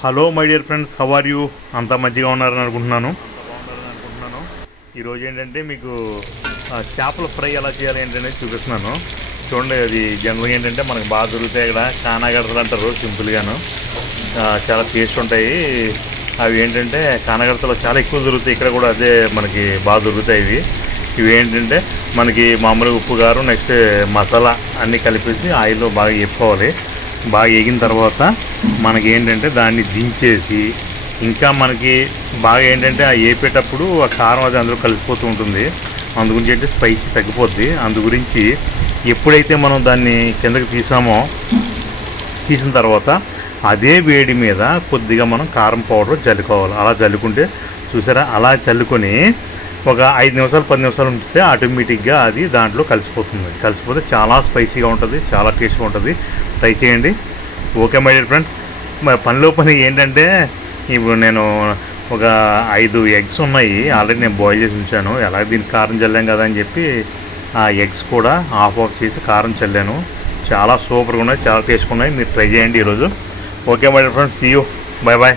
Hello my dear friends, how are you? అంతా మంచిగా ఉన్నారని అనుకుంటున్నాను. ఈరోజు ఏంటంటే మీకు చేపల ఫ్రై ఎలా చేయాలి ఏంటనేది చూపిస్తున్నాను. చూడండి, అది జనరల్గా ఏంటంటే మనకు బాగా దొరుకుతాయి. ఇక్కడ కానాగడతలు అంటారు సింపుల్గాను. చాలా టేస్ట్ ఉంటాయి. అవి ఏంటంటే కానాగడతలో చాలా ఎక్కువ దొరుకుతాయి. ఇక్కడ కూడా అదే మనకి బాగా దొరుకుతాయి. ఇవి ఏంటంటే మనకి మామూలుగా ఉప్పు, కారం, నెక్స్ట్ మసాలా అన్నీ కలిపేసి ఆయిల్లో బాగా వేపుకోవాలి. బాగా వేగిన తర్వాత మనకి ఏంటంటే దాన్ని దించేసి, ఇంకా మనకి బాగా ఏంటంటే ఆ వేపేటప్పుడు ఆ కారం అది అందులో కలిసిపోతూ ఉంటుంది. అందుగురించి ఏంటంటే స్పైసీ తగ్గిపోద్ది. అందు గురించి ఎప్పుడైతే మనం దాన్ని కిందకి తీసిన తర్వాత అదే వేడి మీద కొద్దిగా మనం కారం పౌడర్ చల్లుకోవాలి. అలా చల్లుకుంటే చూసారా, అలా చల్లుకొని ఒక 5 నిమిషాలు 10 నిమిషాలు ఉంచితే ఆటోమేటిక్గా అది దాంట్లో కలిసిపోతుంది. కలిసిపోతే చాలా స్పైసీగా ఉంటుంది, చాలా టేస్ట్గా ఉంటుంది. ట్రై చేయండి. ఓకే మై డియర్ ఫ్రెండ్స్, పనిలో పని ఏంటంటే ఇప్పుడు నేను ఒక 5 ఎగ్స్ ఉన్నాయి. ఆల్రెడీ నేను బాయిల్ చేసి ఉంచాను. ఎలాగ దీనికి కారం చల్లాం కదా అని చెప్పి ఆ ఎగ్స్ కూడా ఆఫ్ చేసి కారం చల్లాను. చాలా సూపర్గా ఉన్నాయి, చాలా టేస్ట్గా ఉన్నాయి. మీరు ట్రై చేయండి ఈరోజు. Okay my dear friends, see you, bye bye.